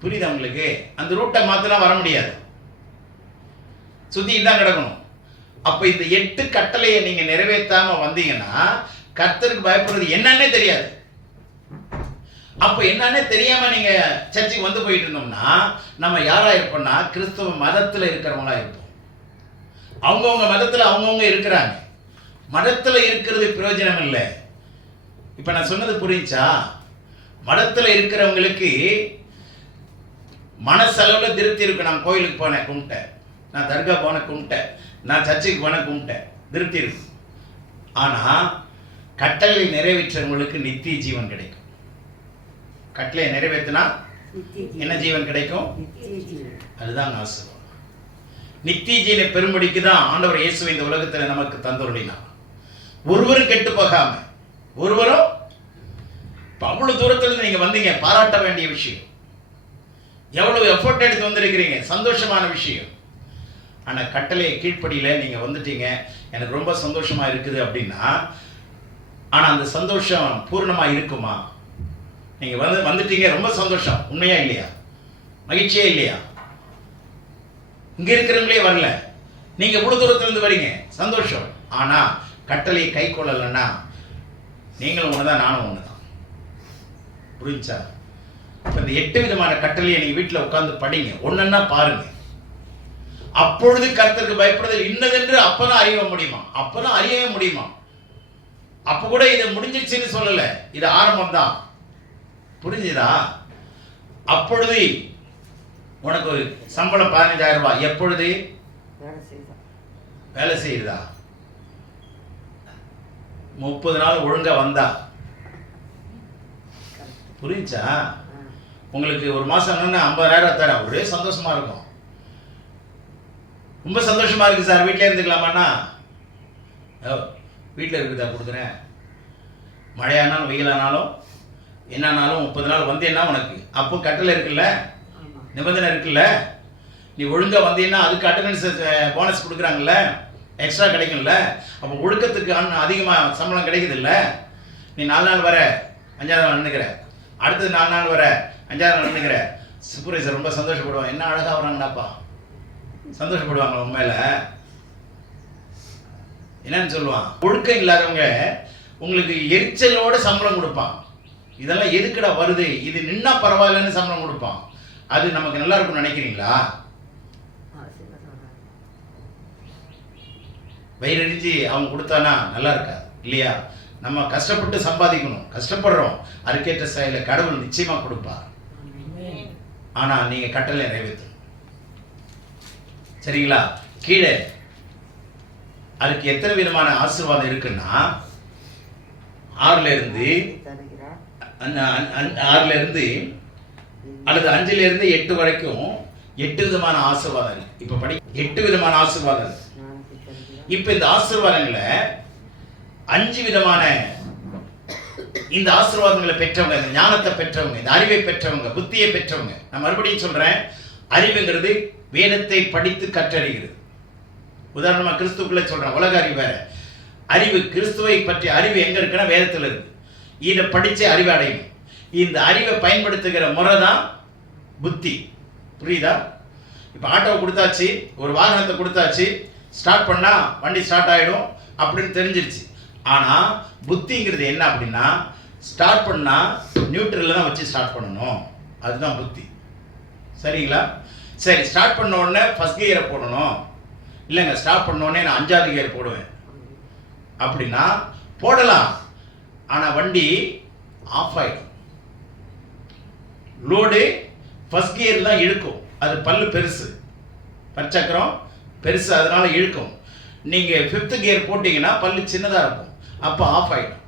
புரியுதா உங்களுக்கு? அந்த ரூட்டை மாத்தலாம் வர முடியாது, சுத்திட்டு தான் கிடக்கணும். அப்ப இந்த 8 கட்டளையை நீங்க நிறைவேற்றாம வந்தீங்கன்னா கர்த்தருக்கு பயப்படுறது என்னன்னே தெரியாது. அப்ப என்னன்னே தெரியாம நீங்க சர்ச்சுக்கு வந்து போயிட்டு இருந்தோம்னா நம்ம யாரா இருப்போம்னா கிறிஸ்தவ மதத்துல இருக்கிறவங்களா இருப்போம். அவங்கவுங்க மதத்துல அவங்கவுங்க இருக்கிறாங்க. மதத்துல இருக்கிறது பிரயோஜனம் இல்லை. இப்ப நான் சொன்னது புரிஞ்சா? மதத்துல இருக்கிறவங்களுக்கு மனசளவுல திருப்தி இருக்கு. நான் கோயிலுக்கு போனேன் கும்பிட்டேன், நான் தர்கா போனேன் கும்பிட்டேன், நான் சர்ச்சுக்கு போனேன் கும்பிட்டேன், திருப்தி இருக்கு. ஆனா கட்டளை நிறைவேற்றவங்களுக்கு நித்திய ஜீவன் கிடைக்கும். கட்டளை நிறைவேற்றினா என்ன ஜீவன் கிடைக்கும்? அதுதான் ஆசீர்வாதம். நித்திய ஜீவனை பெரும்படிக்கு தான் ஆண்டவர் இயேசு இந்த உலகத்தில் நமக்கு தந்துள்ளினார். ஒருவரும் கெட்டு போகாம, ஒருவரும். அவ்வளவு தூரத்துல நீங்க வந்தீங்க, பாராட்ட வேண்டிய விஷயம். எவ்வளவு எஃபோர்ட் எடுத்து வந்திருக்கிறீங்க, சந்தோஷமான விஷயம். ஆனா கட்டளையை கீழ்ப்படியில நீங்க வந்துட்டீங்க, எனக்கு ரொம்ப சந்தோஷமா இருக்குது அப்படின்னா, ஆனா அந்த சந்தோஷம் பூர்ணமா இருக்குமா? நீங்க வந்துட்டீங்க, ரொம்ப சந்தோஷம், உண்மையா இல்லையா? மகிழ்ச்சியே இல்லையா? இங்க இருக்கிறவங்களே வரல, நீங்க இவ்வளவு தூரத்துல இருந்து வரீங்க, சந்தோஷம். ஆனா கட்டளையை கை கொள்ளலைன்னா நீங்களும் ஒண்ணுதான், நானும் ஒண்ணுதான். புரிஞ்சா? இப்ப இந்த 8 விதமான கட்டளையை நீங்க வீட்டுல உட்கார்ந்து படிங்க, ஒன்னொன்னா பாருங்க. அப்பொழுது கர்த்தருக்கு பயப்படுதல் இன்னதென்று அப்பதான் அறிய முடியுமா? அப்பதான் அறியவே முடியுமா? அப்ப கூட இது முடிஞ்சிருச்சுன்னு சொல்லல, இது ஆரம்பம் தான். புரிஞ்சுதா? அப்பொழுது உனக்கு ஒரு சம்பளம் 15,000 ரூபாய். எப்பொழுது? வேலை செய்யுதா? 30 நாள் ஒழுங்கா வந்தா. புரிஞ்சா? உங்களுக்கு ஒரு மாசம் 50,000 தர ஒரே சந்தோஷமா இருக்கும். ரொம்ப சந்தோஷமா இருக்கு சார், வீட்டில் இருந்துக்கலாமாண்ணா? வீட்டில் இருக்குதா? கொடுக்குறேன். மழையானாலும் வெயிலானாலும் என்னானாலும் 30 நாள் வந்தேன்னா உனக்கு அப்போ கட்டளை இருக்குல்ல, நிபந்தனை இருக்குல்ல. நீ ஒழுங்கா வந்தீங்கன்னா அதுக்கு அட்டெண்டன்ஸ் போனஸ் கொடுக்குறாங்கல்ல, எக்ஸ்ட்ரா கிடைக்கும்ல. அப்போ ஒழுக்கத்துக்கு அதிகமாக சம்பளம் கிடைக்குது இல்லை. நீ 4 நாள் வர 5ஆவது நாள் நின்றுக்கிற, அடுத்தது 4 நாள் வர 5ஆவது நாள் நின்றுக்கிற, சூப்பர்வைசர் ரொம்ப சந்தோஷப்படுவான், என்ன அழகா வராங்கடாப்பா, சந்தோஷப்படுவாங்க உண்மையில. என்னன்னு சொல்லுவான்? ஒழுக்கம் இல்லாதவங்க உங்களுக்கு எரிச்சலோட சம்பளம் கொடுப்பான். இதெல்லாம் எதுக்குடா வருது, இது நின்னா பரவாயில்லன்னு சம்பளம் கொடுப்பான். அது நமக்கு நல்லா இருக்கும்னு நினைக்கிறீங்களா? வயிறறிஞ்சு அவங்க கொடுத்தானா நல்லா இருக்காது இல்லையா? நம்ம கஷ்டப்பட்டு சம்பாதிக்கணும், கஷ்டப்படுறோம், அதுக்கேற்ற செயல கடவுள் நிச்சயமா கொடுப்பார். ஆனா நீங்க கட்டளை நிறைவேற்றணும். சரிங்களா? கீழே அதுக்கு எத்தனை விதமான ஆசீர்வாதம் இருக்குன்னா 6ல இருந்து அல்லது 5ல இருந்து 8 வரைக்கும் 8 விதமான ஆசீர்வாதம் இருக்கு. இப்ப படி, 8 விதமான ஆசீர்வாதம் இருக்கு. இப்ப இந்த ஆசீர்வாதங்களை 5 விதமான இந்த ஆசீர்வாதங்களை பெற்றவங்க, இந்த ஞானத்தை பெற்றவங்க, இந்த அறிவை பெற்றவங்க, புத்தியை பெற்றவங்க. நான் மறுபடியும் சொல்றேன், அறிவுங்கிறது வேதத்தை படித்து கற்றறிகிறது. உதாரணமா கிறிஸ்துக்குள்ள சொல்றேன், உலக அறிவு வேற, அறிவு கிறிஸ்துவை பற்றிய அறிவு எங்க இருக்குன்னா வேதத்தில் இருக்கு. இதை படிச்சு அறிவு அடையும். இந்த அறிவை பயன்படுத்துகிற முறை தான் புத்தி. புரியுதா? இப்போ ஆட்டோவை கொடுத்தாச்சு, ஒரு வாகனத்தை கொடுத்தாச்சு, ஸ்டார்ட் பண்ணா வண்டி ஸ்டார்ட் ஆகிடும் அப்படின்னு தெரிஞ்சிருச்சு. ஆனால் புத்திங்கிறது என்ன அப்படின்னா, ஸ்டார்ட் பண்ணா நியூட்ரலில் தான் வச்சு ஸ்டார்ட் பண்ணணும், அதுதான் புத்தி. சரிங்களா? சரி, ஸ்டார்ட் பண்ண உடனே ஃபர்ஸ்ட் கியரை போடணும், இல்லைங்க ஸ்டார்ட் பண்ண உடனே நான் 5ஆவது கியர் போடுவேன் அப்படின்னா போடலாம். ஆனால் வண்டி ஆஃப் ஆகிடும். லோடு ஃபர்ஸ்ட் கியர் தான் இழுக்கும், அது பல்லு பெருசு, பற்சக்கரம் பெருசு, அதனால இழுக்கும். நீங்கள் 5th கியர் போட்டிங்கன்னா பல்லு சின்னதாக இருக்கும், அப்போ ஆஃப் ஆகிடும்.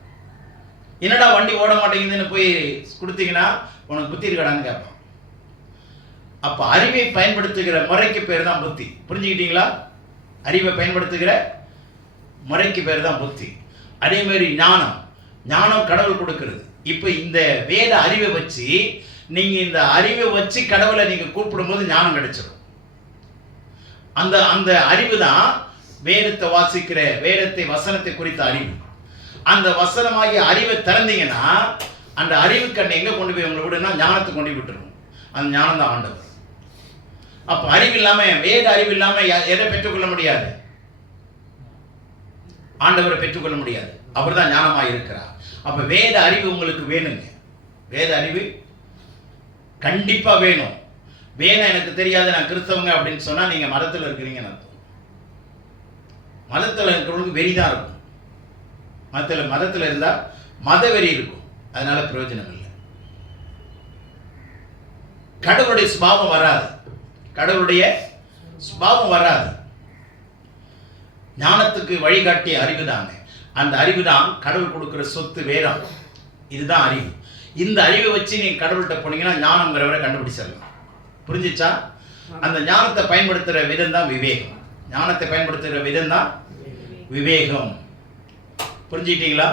என்னடா வண்டி ஓட மாட்டேங்குதுன்னு போய் கொடுத்தீங்கன்னா உனக்கு புத்தி இருக்கடான்னு கேட்பான். அப்போ அறிவை பயன்படுத்துகிற முறைக்கு பேர் தான் புத்தி. புரிஞ்சுக்கிட்டீங்களா? அறிவை பயன்படுத்துகிற முறைக்கு பேர் தான் புத்தி. அதே மாதிரி ஞானம் கடவுள் கொடுக்கிறது. இப்போ இந்த வேத அறிவை வச்சு நீங்க இந்த அறிவை வச்சு கடவுளை நீங்க கூப்பிடும்போது ஞானம் கிடைச்சிடும். அந்த அந்த அறிவு தான் வேதத்தை வாசிக்கிற வேதத்தை வசனத்தை குறித்த அறிவு. அந்த வசனமாகிய அறிவை திறந்தீங்கன்னா அந்த அறிவு கண்ணை எங்க கொண்டு போய் உங்களை விடுனா ஞானத்தை கொண்டு விட்டுரும். அந்த ஞானம் தான் ஆண்டவர். அப்ப அறிவு இல்லாம வேத அறிவு இல்லாம எதை பெற்றுக்கொள்ள முடியாது? ஆண்டவரை பெற்றுக்கொள்ள முடியாது. அவர் தான் ஞானமாக இருக்கிறார். அப்ப வேத அறிவு உங்களுக்கு வேணுங்க. வேத அறிவு கண்டிப்பா வேணும். வேணும் எனக்கு தெரியாது நான் கிறிஸ்தவங்க அப்படின்னு சொன்னா நீங்க மதத்தில் இருக்கிறீங்கன்னு அர்த்தம். மதத்தில் இருக்கிறவங்களுக்கு வெறிதான் இருக்கும். மதத்தில் இருந்தா மத வெறி இருக்கும். அதனால பிரயோஜனம் இல்லை. கடவுளுடைய சுபாவம் வராது. கடவுளுடைய சுபாவம் வராது. ஞானத்துக்கு வழிகாட்டிய அறிவு தாங்க. அந்த அறிவு தான் கடவுள் கொடுக்கிற சொத்து, வேதம். இதுதான் அறிவு. இந்த அறிவை வச்சு நீங்க கடவுள்கிட்ட போனீங்கன்னா ஞானம்ங்கிறவரை கண்டுபிடிச்சிடலாம். புரிஞ்சிச்சா? அந்த ஞானத்தை பயன்படுத்துகிற விதம் தான் விவேகம். ஞானத்தை பயன்படுத்துகிற விதம் தான் விவேகம். புரிஞ்சுக்கிட்டீங்களா?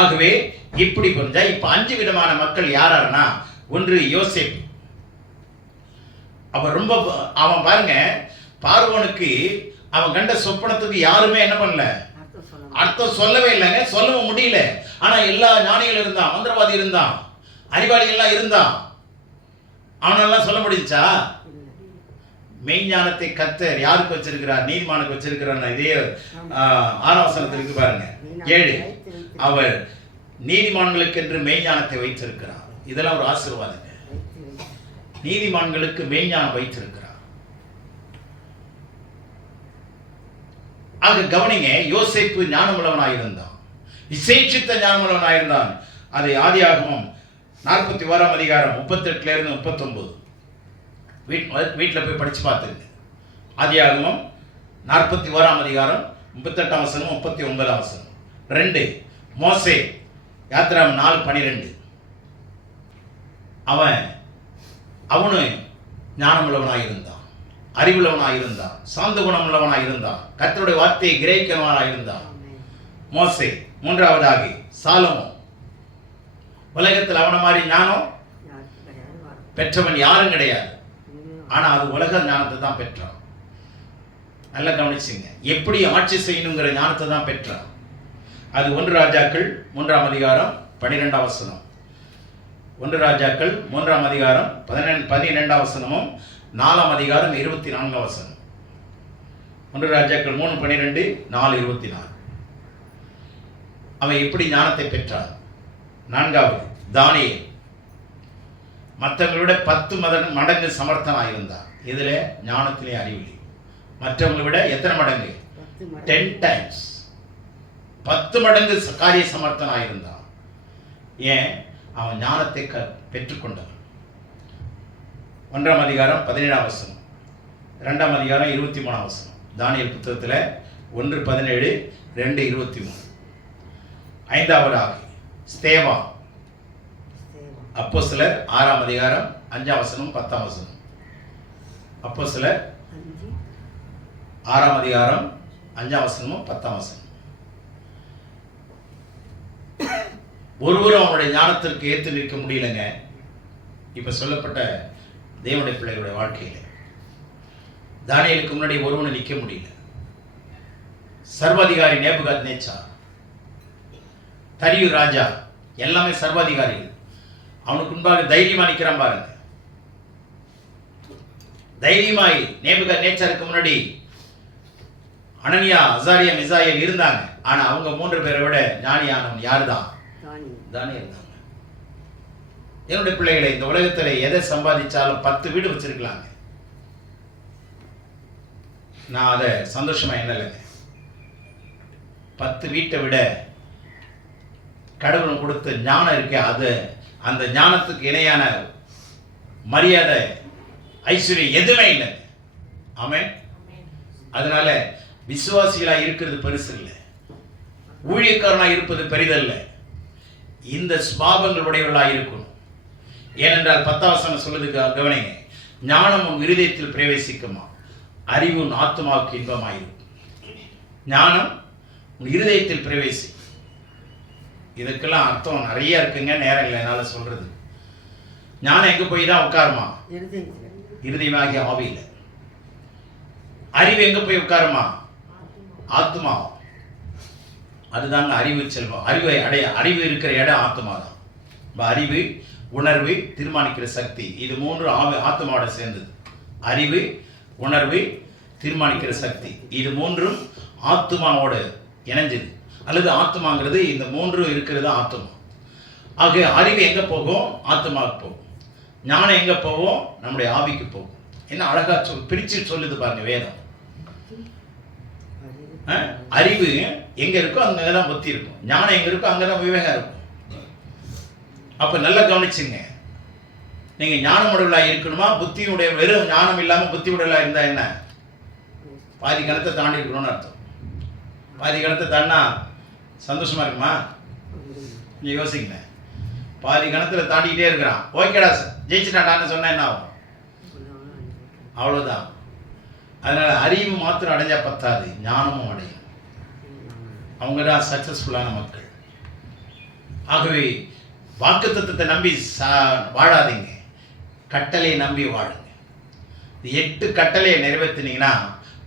ஆகவே இப்படி புரிஞ்சா இப்ப 5 விதமான மக்கள் யாராருன்னா, ஒன்று யோசேப்பு. அவன் பாருங்க, பார்வோனுக்கு அவன் கண்ட சொப்பனத்துக்கு யாருமே என்ன பண்ணல, அர்த்தம் சொல்லவே இல்லைங்க. சொல்லவும் முடியல. ஆனா எல்லா ஞானிகள் இருந்தான், மந்திரவாதி இருந்தான், அறிவாளிகள்லாம் இருந்தான். அவனெல்லாம் சொல்ல முடிஞ்சா? மெய்ஞானத்தை கர்த்தர் யாருக்கு வச்சிருக்கிறார்? நீதிமானுக்கு வச்சிருக்கிறார். இதே 6ஆம் வசனத்தில் இருக்கு பாருங்க, 7. அவர் நீதிமான்களுக்கு என்று மெய்ஞானத்தை வைத்திருக்கிறார். இதெல்லாம் ஒரு ஆசீர்வாதங்க. நீதிமான்களுக்கு மெய்ஞானம் வைத்திருக்கிறார். ஆக கவனிங்க, யோசேப்பு ஞானமுள்ளவனாயிருந்தான், விசேஷித்த ஞானமுள்ளவனாயிருந்தான். அதை ஆதியாகமம் 41ஆம் அதிகாரம் 38 இருந்து 39 வீட்டில் போய் படிச்சு பார்த்துங்க. ஆதியாகமம் 41ஆம் அதிகாரம் 38ஆம் வசனம் 39ஆம் வசனம். 2 மோசே யாத்திராம் 4:12. அவனு ஞானமுள்ளவனாயிருந்தான், அறிவுள்ளவனாயிருந்தான், சாந்த குணமுள்ளவனாயிருந்தான், கர்த்தருடைய வார்த்தையை கிரகிக்கிறவனாயிருந்தான். மோசே. 3ஆவதாக சாலமோன். உலகத்தில் அவன மாதிரி ஞானம் பெற்றவன் யாரும் கிடையாது. ஆனா அது உலக ஞானத்தை தான் பெற்றான். நல்லா கவனிச்சுங்க, எப்படி ஆட்சி செய்யணுங்கிற ஞானத்தை தான் பெற்றான். அது 1 ராஜாக்கள் 3ஆம் அதிகாரம் 12ஆம் வசனம். 1 ராஜாக்கள் 3ஆம் அதிகாரம் 12ஆம் வசனமும் 4ஆம் அதிகாரம் 24ஆம் வசனம். 1 ராஜாக்கள் 3:12, 4:24. அவன் எப்படி ஞானத்தை பெற்றான்? 4வது தானியேல். மற்றவங்களை விட 10 மடங்கு சமர்த்தனாயிருந்தான். இதுல ஞானத்திலே அறிவில்லை. மற்றவங்களை விட எத்தனை மடங்கு? 10 times. 10 மடங்கு காரிய சமர்த்தனாயிருந்தான். ஏன்? அவன் ஞானத்தை பெற்றுக்கொண்டவன். 1ஆம் அதிகாரம் 17ஆம் வசனம், 2ஆம் அதிகாரம் 23ஆம் வசனம். தானியேல் புத்தகத்தில் 1:17, 2:23. 5ஆவதாக ஸ்தேவா. அப்போஸ்தலர் 6ஆம் அதிகாரம் 5ஆம் வசனம் 10ஆம் வசனம். அப்போஸ்தலர் 6ஆம் அதிகாரம் 5ஆம் வசனமும் 10ஆம் வசனம். ஒருவரும் அவனுடைய ஞானத்திற்கு ஏற்று நிற்க முடியலங்க. இப்ப சொல்லப்பட்ட தேவனுடைய பிள்ளைகளுடைய வாழ்க்கையில தானியேலுக்கு முன்னாடி ஒருவனை நிற்க முடியல. சர்வாதிகாரி நேபுகாத்நேச்சார், தரியு ராஜா, எல்லாமே சர்வாதிகாரிகள். அவனுக்கு முன்பாக தைரியமா நிற்கிறான் பாருங்க. தைரியமாய் நேபுகாத்நேச்சாருக்கு முன்னாடி அனனியா, அசாரியா, மிசாயேல் இருந்தாங்க. ஆனா அவங்க 3 பேரை விட ஞானியானவன் யாருதான்? தானியேல் தான். என்னுடைய பிள்ளைகளை, இந்த உலகத்துல எதை சம்பாதிச்சாலும் 10 வீடு வச்சிருக்கலாங்க. நான் அதை சந்தோஷமா என்னலைங்க. 10 வீட்டை விட கடவுள் கொடுத்த ஞானம் இருக்கே, அது அந்த ஞானத்துக்கு இணையான மரியாதை, ஐஸ்வர்யம் எதுவுமே இல்லை. ஆமென். அதனால விசுவாசிகளா இருக்கிறது பெருசு இல்லை, ஊழியக்காரனா இருப்பது பெரிதல்ல. இந்த சுபாவங்கள் உடையவர்களாக இருக்கணும். ஏனென்றால் 10ஆம் வசனம் சொல்லுது, கவனிங்க, ஞானம் உன் இருதயத்தில் பிரவேசிக்குமா, அறிவு உன் ஆத்மாவுக்கு இன்பமாயிருக்கும். ஞானம் உன் இருதயத்தில் பிரவேசி. இதுக்கெல்லாம் அர்த்தம் நிறைய இருக்குங்க, நேரம் இல்லை என்னால் சொல்றது. ஞானம் எங்கே போய் தான் உட்காருமா? இருதயமாகிய ஆவியில். அறிவு எங்கே போய் உட்காருமா? ஆத்மா. அதுதாங்க அறிவு செல்வம். அறிவு இருக்கிற இடம் ஆத்மா தான். அறிவு, உணர்வு, தீர்மானிக்கிற சக்தி, இது மூன்று ஆத்மாவோட சேர்ந்தது. அறிவு, உணர்வு, தீர்மானிக்கிற சக்தி, இது மூன்றும் ஆத்மாவோட இணைஞ்சது. அல்லது ஆத்மாங்கிறது இந்த மூன்று இருக்கிறது ஆத்மா. ஆக அறிவு எங்கே போகும்? ஆத்மாவுக்கு போகும். ஞானம் எங்கே போகும்? நம்முடைய ஆவிக்கு போகும். என்ன அழகா பிரிச்சு சொல்லுது பாருங்க வேதம். அறிவு எங்க இருக்கோ அங்கதான் புத்தி இருக்கும். ஞானம் எங்க இருக்கோ அங்கதான் விவேகம் இருக்கும். அப்ப நல்லா கவனிச்சுங்க. நீங்க ஞானம் உடையவளா இருக்கணுமா? புத்தியுடைய வெறும் ஞானம் இல்லாம புத்தி உடையவளா இருந்தா என்ன? பாதி கணத்தை தாண்டி இருக்கணும்னு அர்த்தம். பாதி கணத்தை தாண்டா சந்தோஷமா இருக்குமா? நீங்க யோசிங்க. பாதி கணத்துல தாண்டிக்கிட்டே இருக்கிறான், ஓகேடா ஜெயிச்சுட்டான்னு சொன்னா என்ன ஆகும்? அவ்வளவுதான். அதனால அறிவு மாத்திரம் அடைஞ்சா பத்தாது, ஞானமும் அடையும். அவங்க தான் சக்சஸ்ஃபுல்லான மக்கள். ஆகவே வாக்குத்தத்தத்தை நம்பி வாழாதீங்க, கட்டளையை நம்பி வாழுங்க. 8 கட்டளையை நிறைவேற்றினீங்கன்னா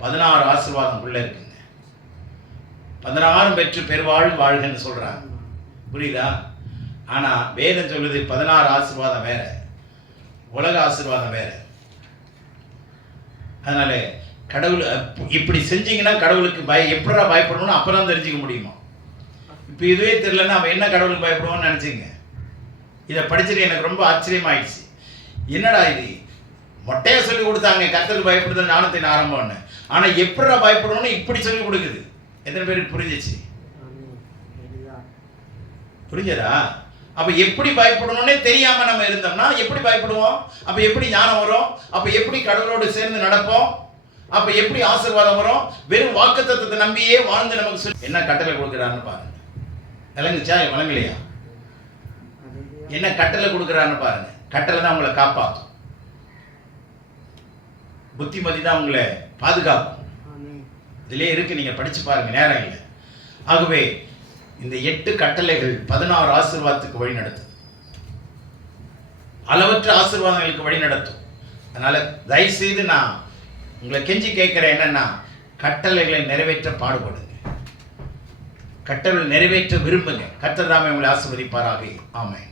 16 ஆசீர்வாதம் இருக்குங்க. 16 பெற்று பெருவாழ் வாழ்கன்னு சொல்றாங்க, புரியுதா? ஆனா வேதம் சொல்லுது 16 ஆசீர்வாதம் வேற, உலக ஆசீர்வாதம் வேற. அதனால கடவுள் இப்படி செஞ்சீங்கன்னா கடவுளுக்கு எப்படா பயப்படணும்னு அப்பதான் தெரிஞ்சுக்க முடியுமா? இப்போ இதுவே தெரியலன்னா அவன் என்ன கடவுளுக்கு பயப்படுவான்னு நினைச்சிங்க. இதை படிச்சுட்டு எனக்கு ரொம்ப ஆச்சரியமாயிடுச்சு. என்னடா இது, மொட்டையா சொல்லி கொடுத்தாங்க கர்த்தருக்கு பயப்படுதல் ஞானத்தின் ஆரம்பம்னு. ஆனா எப்படா பயப்படணும்னு இப்படி சொல்லி கொடுக்குது. எத்தனை பேருக்கு புரிஞ்சிச்சு? புரிஞ்சதா? அப்ப எப்படி பயப்படணும்னே தெரியாம நம்ம இருந்தோம்னா எப்படி பயப்படுவோம்? அப்ப எப்படி ஞானம் வரும்? அப்ப எப்படி கடவுளோடு சேர்ந்து நடப்போம்? அப்ப எப்படி ஆசீர்வாதம் வரும்? வெறும் வாக்குத்தத்தத்தை நம்பியே வாழ்ந்து நமக்கு என்ன கட்டளை கொடுக்குறான்னு பாருங்க. விளங்குச்சா விளங்கலையா? என்ன கட்டளை கொடுக்குறான்னு பாருங்க. கட்டளை தான் உங்களை காப்பாற்றும், புத்திமதி தான் உங்களை பாதுகாக்கும். இதுலயே இருக்கு, நீங்க படிச்சு பாருங்க, நேரம் இல்லை. ஆகவே இந்த 8 கட்டளைகள் 16 ஆசீர்வாதத்துக்கு வழி நடத்தும், அளவற்ற ஆசீர்வாதங்களுக்கு வழி நடத்தும். அதனால தயவு செய்து நான் உங்களை கெஞ்சி கேட்கிறேன், என்னன்னா கட்டளைகளை நிறைவேற்ற பாடுபடுங்க, கட்டளை நிறைவேற்ற விரும்புங்க. கர்த்தர் தாமே உங்களை ஆசீர்வதிப்பாராக. ஆமென்.